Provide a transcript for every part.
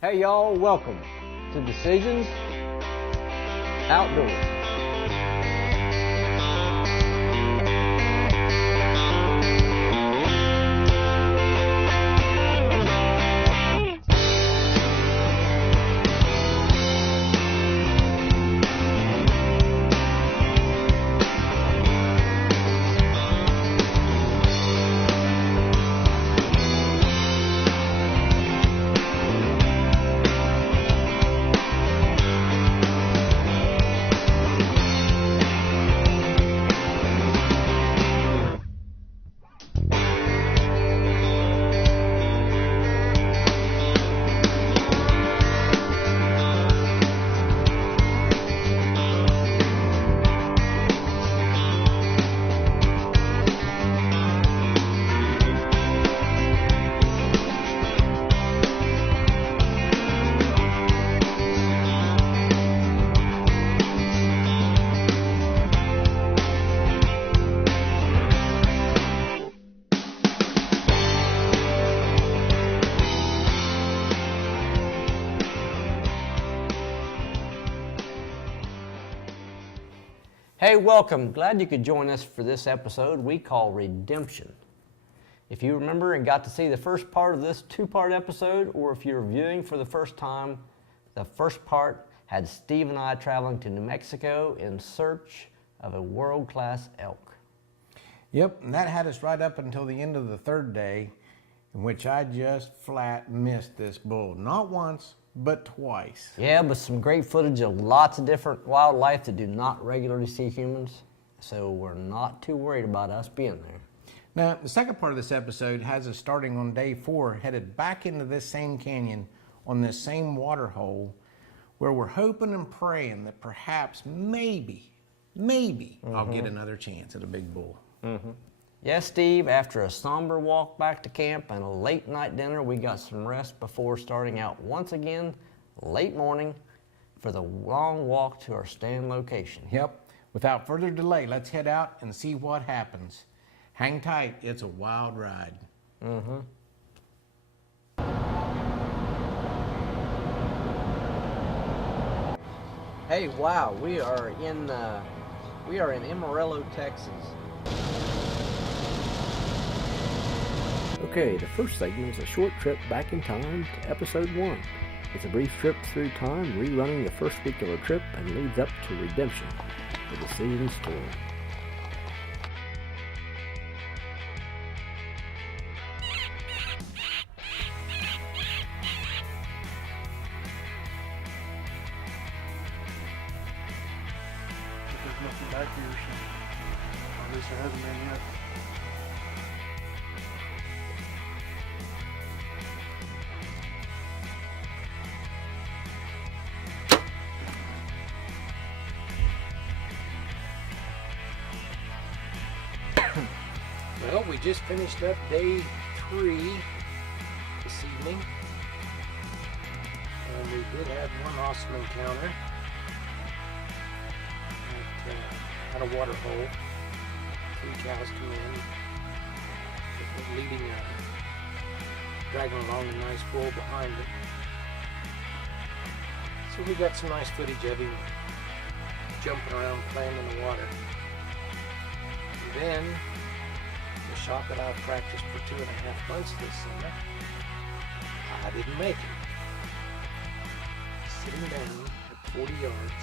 Hey y'all, welcome to Decisions Outdoors. Hey, welcome. Glad you could join us for this episode we call Redemption. If you remember and got to see the first part of this two-part episode, or if you're viewing for the first time, the first part had Steve and I traveling to New Mexico in search of a world-class elk. Yep, and that had us right up until the end of the third day, in which I just flat missed this bull. Not once, but twice. Yeah, but some great footage of lots of different wildlife that do not regularly see humans, so we're not too worried about us being there. Now, the second part of this episode has us starting on day 4, headed back into this same canyon on this same water hole, where we're hoping and praying that perhaps, maybe, I'll get another chance at a big bull. Yes, Steve, after a somber walk back to camp and a late night dinner, we got some rest before starting out once again, late morning, for the long walk to our stand location. Yep, without further delay, let's head out and see what happens. Hang tight, it's a wild ride. Hey, wow, we are in Amarillo, Texas. Okay, the first segment is a short trip back in time to episode 1. It's a brief trip through time, rerunning the first week of our trip and leads up to Redemption, the decision story. There's nothing back here, so at least there hasn't been yet. Well, we just finished up day 3 this evening, and we did have one awesome encounter at a water hole. 3 cows come in, leading dragging along a nice bull behind it. So we got some nice footage of him jumping around, playing in the water. And then the shot that I've practiced for 2.5 months this summer, I didn't make it. Sitting down at 40 yards,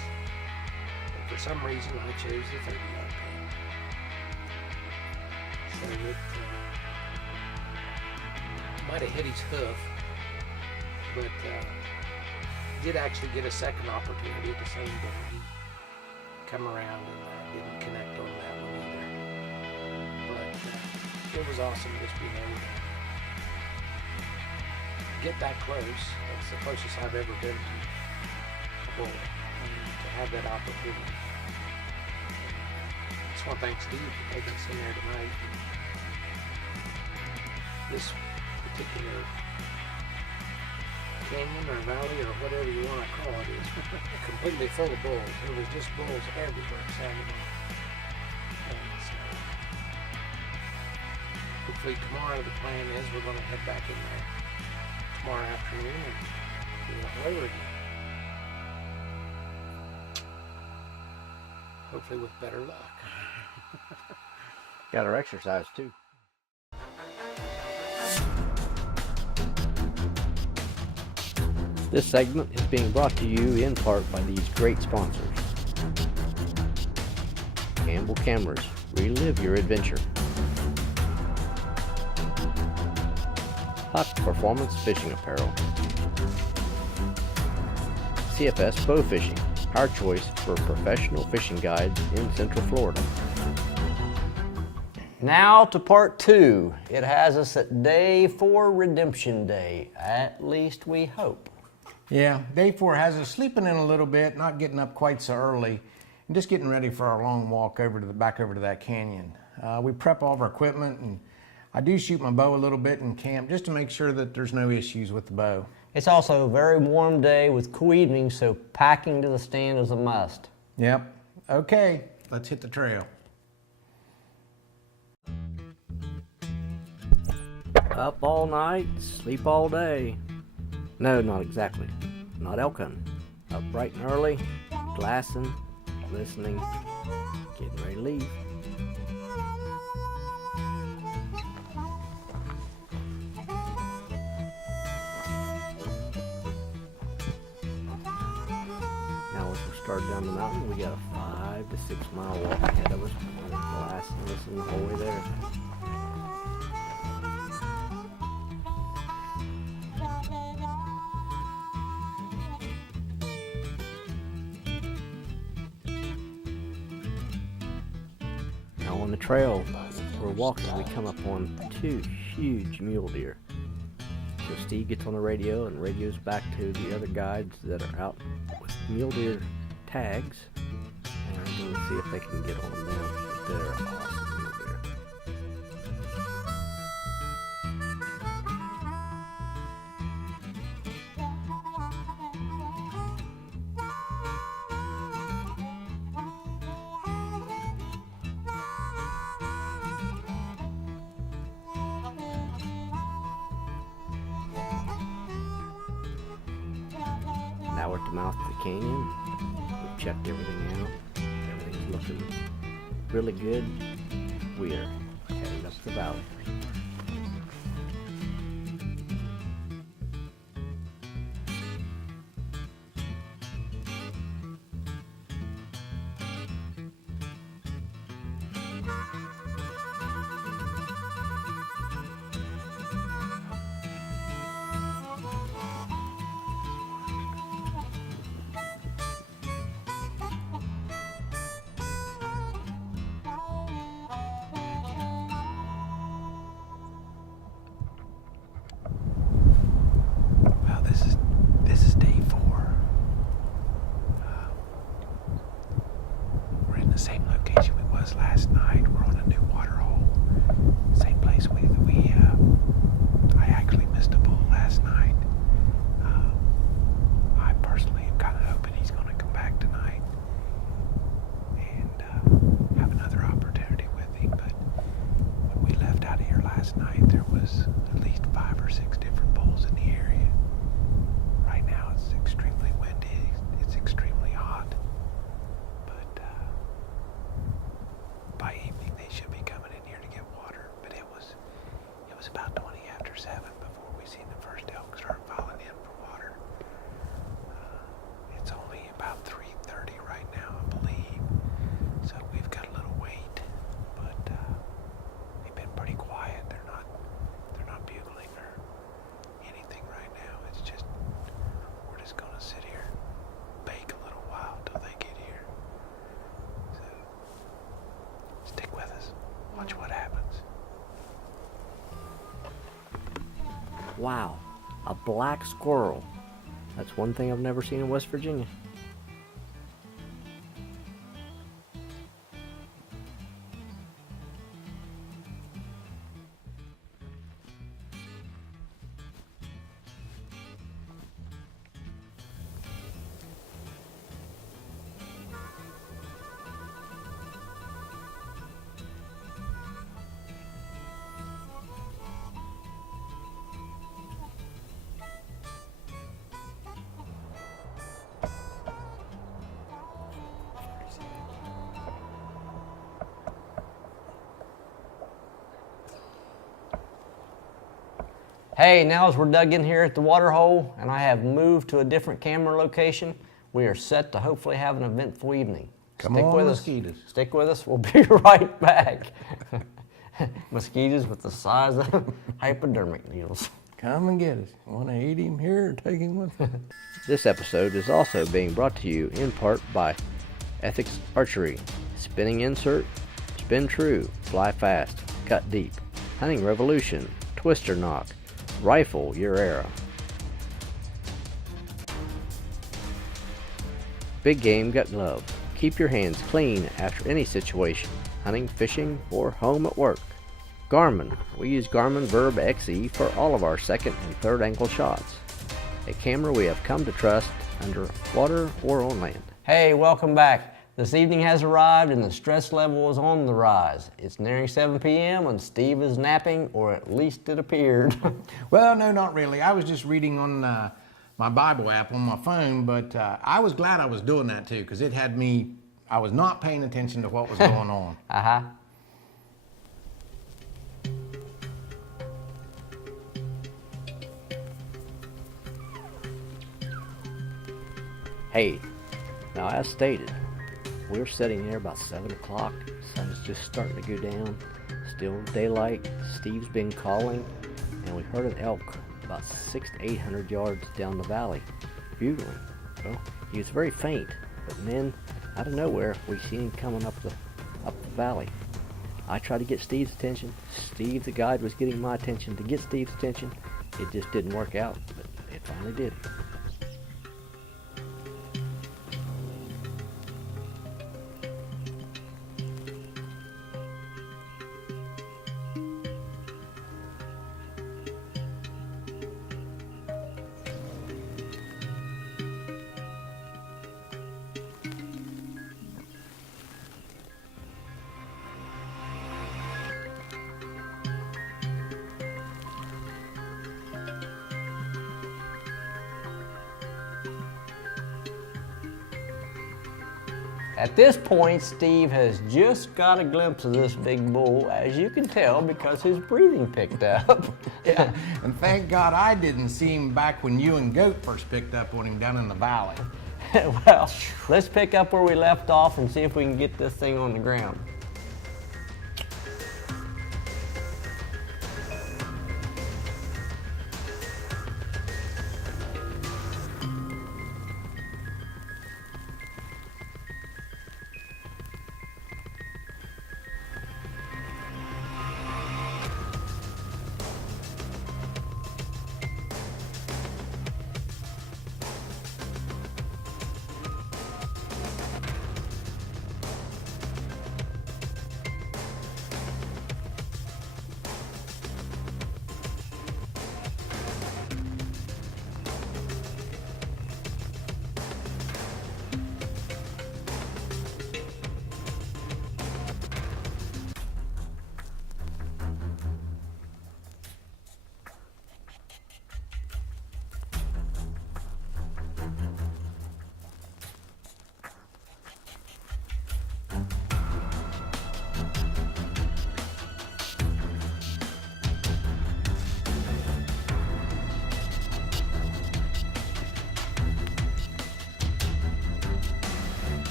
and for some reason I chose the 30-yard pan. So it might have hit his hoof, but did actually get a second opportunity at the same day. He come around and didn't connect on that one either. But it was awesome just being able to get that close. That's the closest I've ever been to a bull, and to have that opportunity. I just want to thank Steve for taking us in there tonight. This particular canyon or valley or whatever you want to call it is completely full of bulls. There was just bulls everywhere standing on. And so hopefully tomorrow the plan is we're going to head back in there tomorrow afternoon and later again. Hopefully with better luck. Got our exercise too. This segment is being brought to you in part by these great sponsors. Campbell Cameras, relive your adventure. Hot Performance Fishing Apparel. CFS Bow Fishing, our choice for professional fishing guides in Central Florida. Now to part 2. It has us at day 4, Redemption Day. At least we hope. Yeah, day 4 has us sleeping in a little bit, not getting up quite so early, and just getting ready for our long walk back over to that canyon. We prep all of our equipment, and I do shoot my bow a little bit in camp just to make sure that there's no issues with the bow. It's also a very warm day with cool evenings, so packing to the stand is a must. Yep. Okay, let's hit the trail. Up all night, sleep all day. No, not exactly. Not elk hunting. Up bright and early, glassing, listening, getting ready to leave. Now as we're starting down the mountain, we got a 5 to 6 mile walk ahead of us. We're glassing, listening the whole way there. On the trail we're walking, we come up on 2 huge mule deer. So Steve gets on the radio and radios back to the other guides that are out with mule deer tags, and I'm going to see if they can get on them now. They're awesome mule deer. Now we're at the mouth of the canyon. We've checked everything out. Everything's looking really good. We are heading up the valley. This is day 4. We're in the same location we was last night. We're on a new water hole. Same place I actually missed a bull last night. I personally am kind of hoping he's going to come back tonight and have another opportunity with him. But when we left out of here last night, there was at least 5 or 6 different bulls in the area. Right now it's extremely windy, it's extremely hot, but by evening they should be coming in here to get water. But it was about 20 after 7 before we seen the first elk start filing in for water. It's only about 3:30 right now, I believe, so we've got a little wait, but they've been pretty quiet. They're not bugling or anything right now. It's just, we're just gonna sit here, bake a little while till they get here. So stick with us, watch what happens. Wow, a black squirrel. That's one thing I've never seen in West Virginia. Hey, now as we're dug in here at the water hole and I have moved to a different camera location, we are set to hopefully have an eventful evening. Come on, with mosquitoes. us. Stick with us. We'll be right back. Mosquitoes with the size of hypodermic needles. Come and get us. Want to eat him here or take him with us? This episode is also being brought to you in part by Ethics Archery, Spinning Insert, Spin True, Fly Fast, Cut Deep, Hunting Revolution, Twister Knock, Rifle Your Arrow. Big Game Got Glove. Keep your hands clean after any situation, hunting, fishing, or home at work. Garmin. We use Garmin Verb XE for all of our second and third angle shots. A camera we have come to trust under water or on land. Hey, welcome back. This evening has arrived and the stress level is on the rise. It's nearing 7 p.m. and Steve is napping, or at least it appeared. Well, no, not really. I was just reading on my Bible app on my phone, but I was glad I was doing that too, because it had me, I was not paying attention to what was going on. Uh-huh. Hey, now as stated, we're sitting there about 7 o'clock. Sun's just starting to go down. Still daylight. Steve's been calling, and we heard an elk about 600 to 800 yards down the valley, bugling. Well, he was very faint, but then out of nowhere we seen him coming up the valley. I tried to get Steve's attention. Steve, the guide, was getting my attention to get Steve's attention. It just didn't work out, but it finally did. At this point, Steve has just got a glimpse of this big bull, as you can tell because his breathing picked up. Yeah, and thank God I didn't see him back when you and Goat first picked up on him down in the valley. Well, let's pick up where we left off and see if we can get this thing on the ground.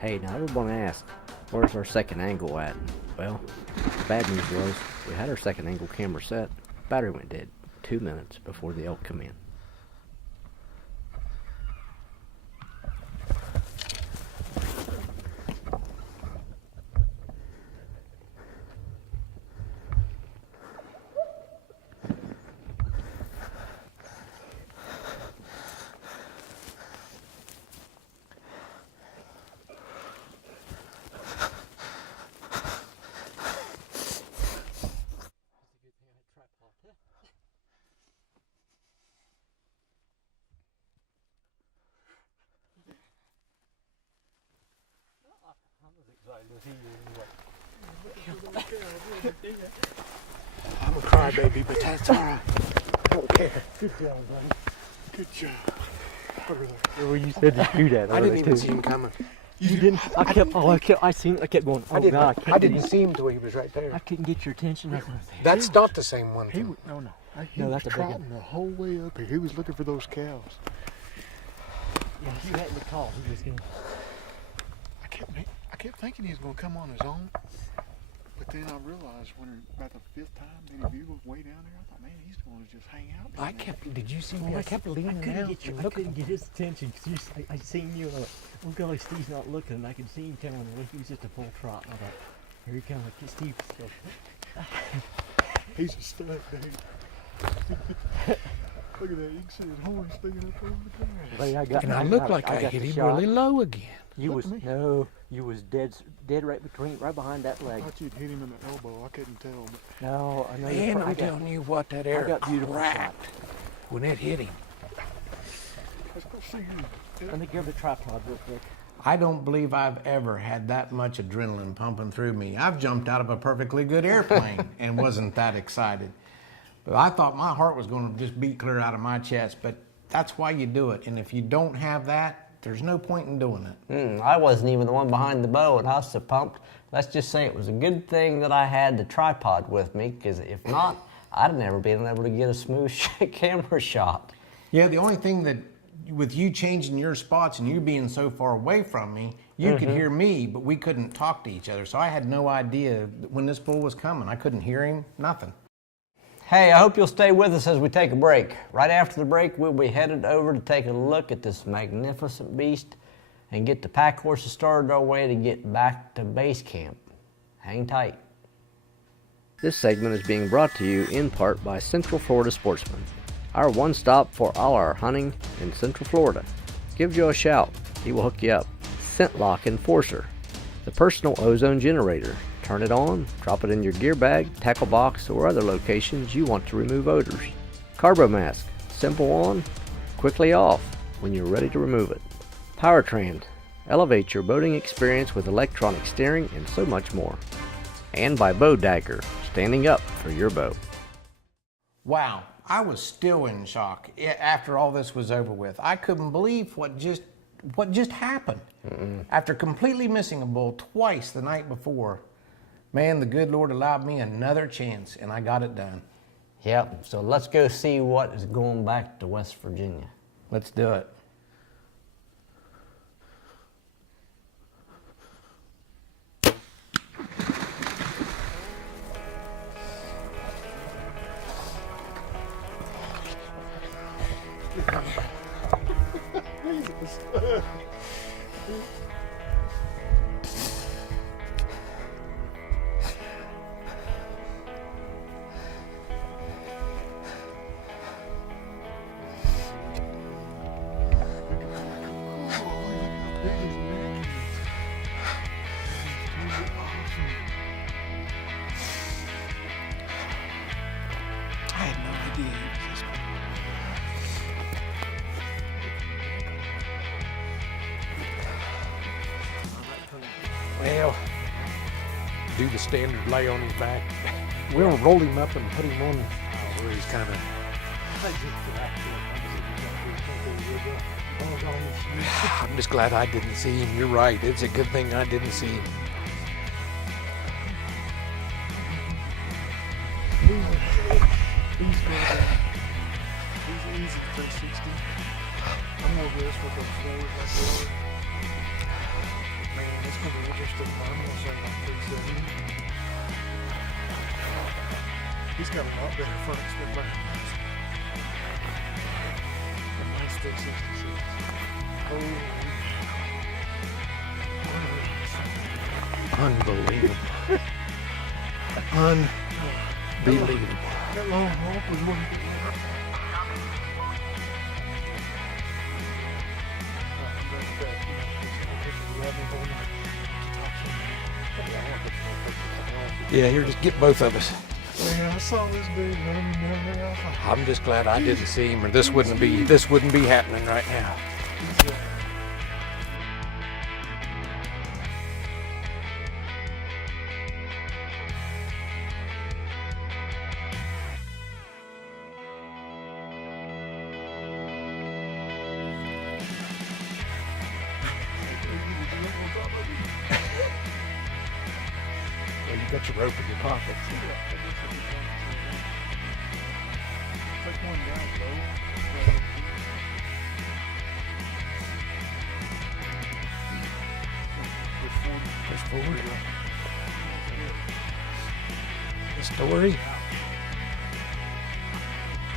Hey, now everyone asked, where's our second angle at? Well, bad news was, we had our second angle camera set, battery went dead 2 minutes before the elk come in. I'm a crybaby, but that's all right. I don't care. Good job, buddy. Good job. Well, you said to shoot at I didn't even see him coming. You didn't. I kept going. Oh God, I didn't see him till he was right there. I couldn't get your attention. That's not the same one. He was, he No, was that's a big one. trotting the whole way up here. He was looking for those cows. Yeah, you hadn't called. He was gonna. I kept thinking he was going to come on his own, but then I realized when about the fifth time that he was way down there, I thought, man, he's going to just hang out. I kept. Did you see me? I kept leaning out. I couldn't get his attention because I seen you. Oh golly, Steve's not looking. And I could see him coming. He was just a full trot. And I thought, here he comes. Like Steve. He's a stud, dude. Look at that. You can see his horn sticking up over the ground. And I looked like I got hit the him shot. really low again. You was you was dead right behind that I leg. thought you'd hit him in the elbow. I couldn't tell, but No, I know. Man, I'm telling you what, that air got beautiful cracked when it hit him. let's go see you. Let me grab the tripod real quick. I don't believe I've ever had that much adrenaline pumping through me. I've jumped out of a perfectly good airplane and wasn't that excited. But I thought my heart was going to just beat clear out of my chest, but that's why you do it. And if you don't have that, there's no point in doing it. I wasn't even the one behind the bow, and I was so pumped. Let's just say it was a good thing that I had the tripod with me, because if not, I'd never been able to get a smooth camera shot. Yeah, the only thing that, with you changing your spots and you being so far away from me, you could hear me, but we couldn't talk to each other. So I had no idea when this bull was coming. I couldn't hear him, nothing. Hey, I hope you'll stay with us as we take a break. Right after the break, we'll be headed over to take a look at this magnificent beast and get the pack horses started our way to get back to base camp. Hang tight. This segment is being brought to you in part by Central Florida Sportsman, our one stop for all our hunting in Central Florida. Give Joe a shout, he will hook you up. Scent Lock Enforcer, the personal ozone generator. Turn it on, drop it in your gear bag, tackle box, or other locations you want to remove odors. Carbo Mask, simple on, quickly off when you're ready to remove it. Powertrans, elevate your boating experience with electronic steering and so much more. And by Bow Dagger, standing up for your boat. Wow, I was still in shock after all this was over with. I couldn't believe what just happened. After completely missing a bull twice the night before, man, the good Lord allowed me another chance, and I got it done. Yep, so let's go see what is going back to West Virginia. Let's do it. I had no idea he was this big. Well, do the standard lay on his back. We'll roll him up and put him on where he's kind of. I'm just glad I didn't see him. You're right. It's a good thing I didn't see him. He's good. He's easy 360. I'm over this with those flows like that. Man, it's going to be interesting. I'm going to say like 370. He's got a lot better fronts than mine. And mine's 366. Unbelievable. Unbelievable. That long walk was one. Yeah, here, just get both of us. Man, I saw this dude running down there. I'm just glad I didn't see him, or this wouldn't be happening right now. put your rope in your pocket. Take one down, bro. Push forward. The story.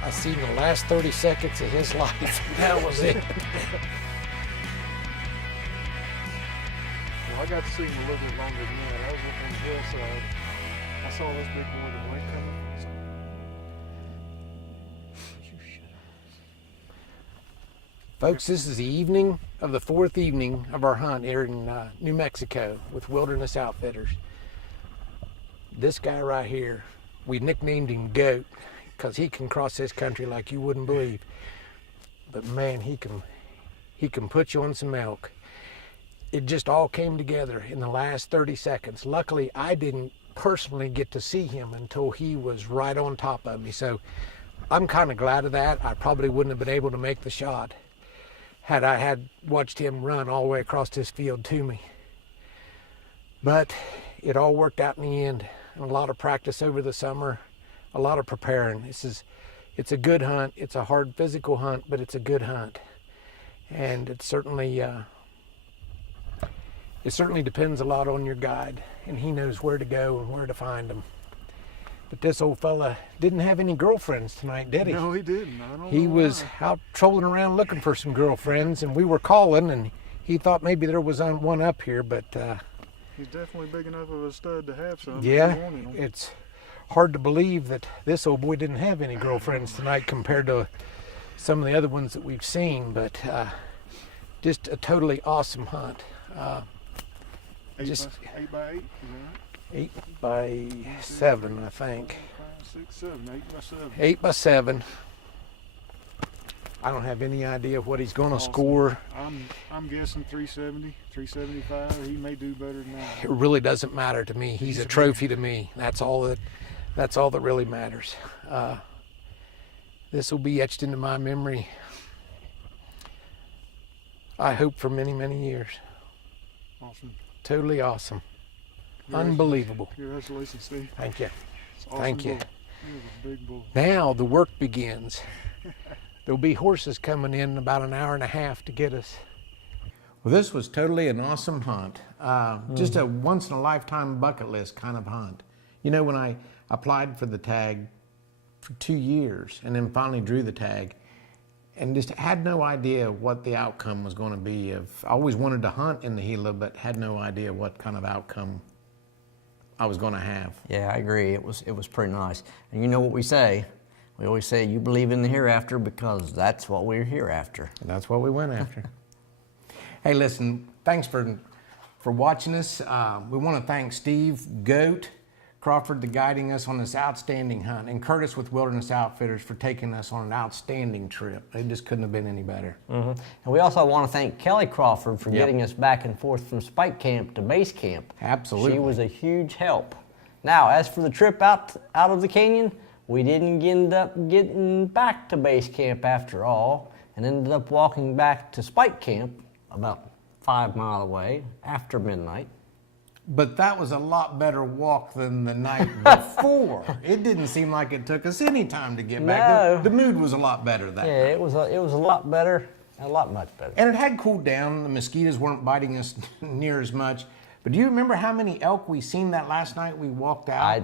I seen the last 30 seconds of his life. That was it. Well, I got to see him a little bit longer than that. I was up on the hillside. I saw this big northern white coming. Folks, this is the evening of the 4th evening of our hunt here in New Mexico with Wilderness Outfitters. This guy right here, we nicknamed him Goat because he can cross this country like you wouldn't believe. But man, he can put you on some elk. It just all came together in the last 30 seconds. Luckily, I didn't personally get to see him until he was right on top of me. So I'm kind of glad of that. I probably wouldn't have been able to make the shot had I had watched him run all the way across this field to me. But it all worked out in the end. And a lot of practice over the summer, a lot of preparing. It's a good hunt. It's a hard physical hunt, but it's a good hunt. And it certainly depends a lot on your guide, and he knows where to go and where to find them. But this old fella didn't have any girlfriends tonight, did he? No, he didn't. I don't He know was why. out trolling around looking for some girlfriends, and we were calling, and he thought maybe there was one up here, but He's definitely big enough of a stud to have some. yeah, If he wanted 'em. it's hard to believe that this old boy didn't have any girlfriends tonight compared to some of the other ones that we've seen, but just a totally awesome hunt. Eight just- by 8, is that 8 by 7, I think. 5, 6, 7, 8 by 7. 8 by 7. I don't have any idea what he's going to Awesome. score. I'm guessing 370, 375. He may do better than that. It really doesn't matter to me. He's a trophy to me. That's all that really matters. This will be etched into my memory, I hope, for many, many years. Awesome. Totally awesome. Unbelievable. Congratulations, Steve. Thank you. It's awesome Thank you. bull. He was a big bull. Now the work begins. There'll be horses coming in about an hour and a half to get us. Well, this was totally an awesome hunt. Just a once-in-a-lifetime bucket list kind of hunt. You know, when I applied for the tag for 2 years and then finally drew the tag and just had no idea what the outcome was going to be. I always wanted to hunt in the Gila, but had no idea what kind of outcome I was going to have. Yeah, I agree. It was pretty nice. And you know what we say? We always say you believe in the hereafter because that's what we're here after. And that's what we went after. Hey, listen, thanks for watching us. We want to thank Steve Goat Crawford for guiding us on this outstanding hunt, and Curtis with Wilderness Outfitters for taking us on an outstanding trip. It just couldn't have been any better. And we also want to thank Kelly Crawford for getting us back and forth from Spike Camp to Base Camp. Absolutely. She was a huge help. Now, as for the trip out of the canyon, we didn't end up getting back to Base Camp after all, and ended up walking back to Spike Camp about 5 miles away after midnight. But that was a lot better walk than the night before. It didn't seem like it took us any time to get back. No. The mood was a lot better that Yeah, night. it was a lot better, much better. And it had cooled down. The mosquitoes weren't biting us near as much. But do you remember how many elk we seen that last night we walked out?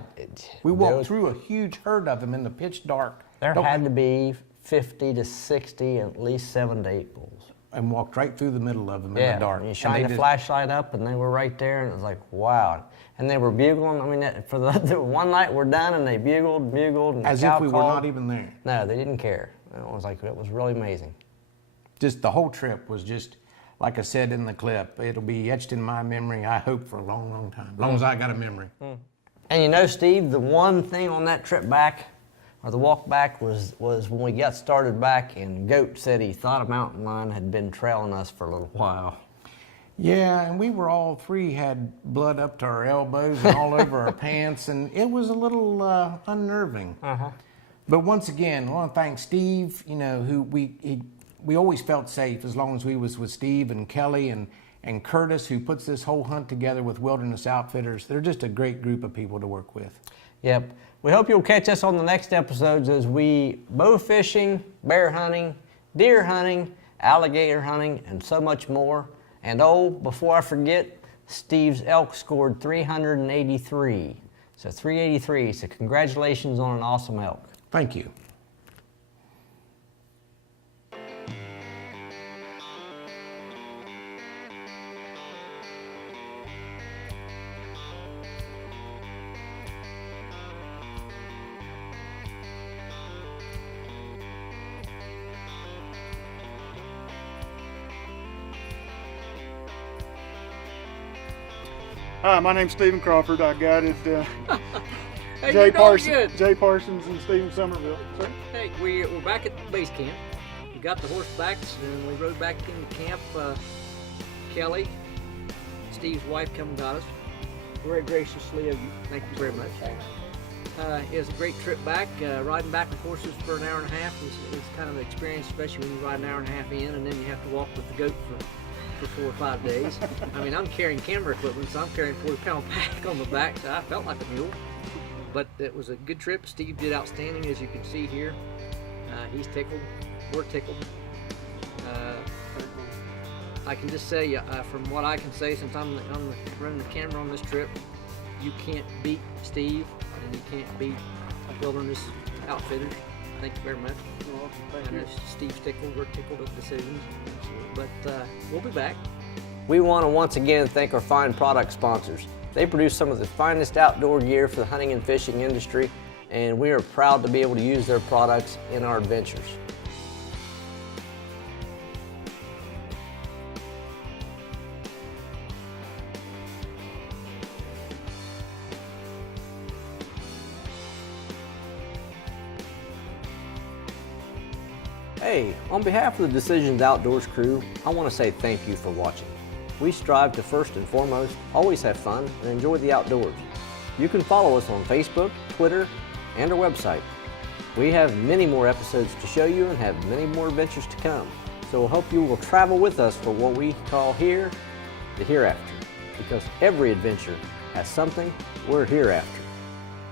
We walked through a huge herd of them in the pitch dark. There had to be 50 to 60, at least 7 to 8 bulls. And walked right through the middle of them in the dark. You And shine they the just- flashlight up, and they were right there, and it was like, wow. And they were bugling. I mean, for the one night we're done, and they bugled, and As the if cow we were called. not even there. No, they didn't care. It was really amazing. Just the whole trip was just, like I said in the clip, it'll be etched in my memory, I hope, for a long, long time. As long as I got a memory. And you know, Steve, the one thing on that trip back, or the walk back, was when we got started back, and Goat said he thought a mountain lion had been trailing us for a little while. Yeah, and we were all three had blood up to our elbows and all over our pants, and it was a little unnerving. But once again, I want to thank Steve, you know, who we always felt safe as long as we was with Steve and Kelly and and Curtis, who puts this whole hunt together with Wilderness Outfitters. They're just a great group of people to work with. Yep. We hope you'll catch us on the next episodes as we bow fishing, bear hunting, deer hunting, alligator hunting, and so much more. And oh, before I forget, Steve's elk scored 383. So 383. So congratulations on an awesome elk. Thank you. Hi, my name's Stephen Crawford. I guided Hey, Jay you're doing good. Parsons and Stephen Somerville. Sir? Hey, we're back at base camp. We got the horsebacks and we rode back into camp. Kelly, Steve's wife, come and got us. Very graciously of you. Thank you very much. It was a great trip back. Riding back with horses for an hour and a half is kind of an experience, especially when you ride an hour and a half in and then you have to walk with the goat for 4 or 5 days. I mean, I'm carrying camera equipment, so I'm carrying a 40-pound pack on my back, so I felt like a mule. But it was a good trip. Steve did outstanding, as you can see here. He's tickled. We're tickled. I can just say, from what I can say, since I'm running the camera on this trip, you can't beat Steve, and you can't beat Wilderness Outfitters. Thank you very much. Thank I you. know Steve's tickled. We're tickled at decisions. But we'll be back. We want to once again thank our fine product sponsors. They produce some of the finest outdoor gear for the hunting and fishing industry, and we are proud to be able to use their products in our adventures. Hey, on behalf of the Decisions Outdoors crew, I want to say thank you for watching. We strive to first and foremost always have fun and enjoy the outdoors. You can follow us on Facebook, Twitter, and our website. We have many more episodes to show you and have many more adventures to come. So we hope you will travel with us for what we call here, the hereafter. Because every adventure has something we're hereafter.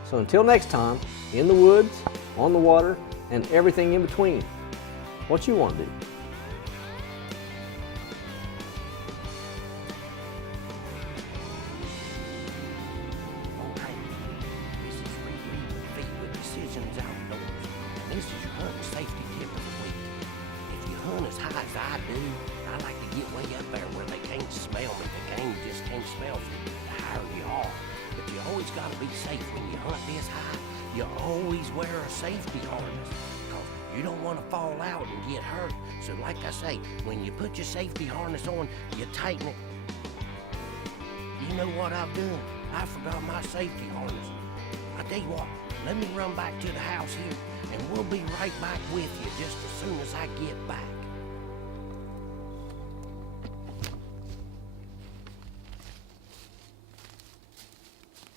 So until next time, in the woods, on the water, and everything in between, what you want to do? Okay, this is Reading with Feet with Decisions Outdoors, and this is your hunting safety tip of the week. If you hunt as high as I do, I like to get way up there where they can't smell me. The game just can't smell you the higher you are. But you always got to be safe when you hunt this high. You always wear a safety harness, because you don't want to fall out and get hurt. So like I say, when you put your safety harness on, you tighten it. You know what I've done? I forgot my safety harness. I tell you what, let me run back to the house here, and we'll be right back with you just as soon as I get back.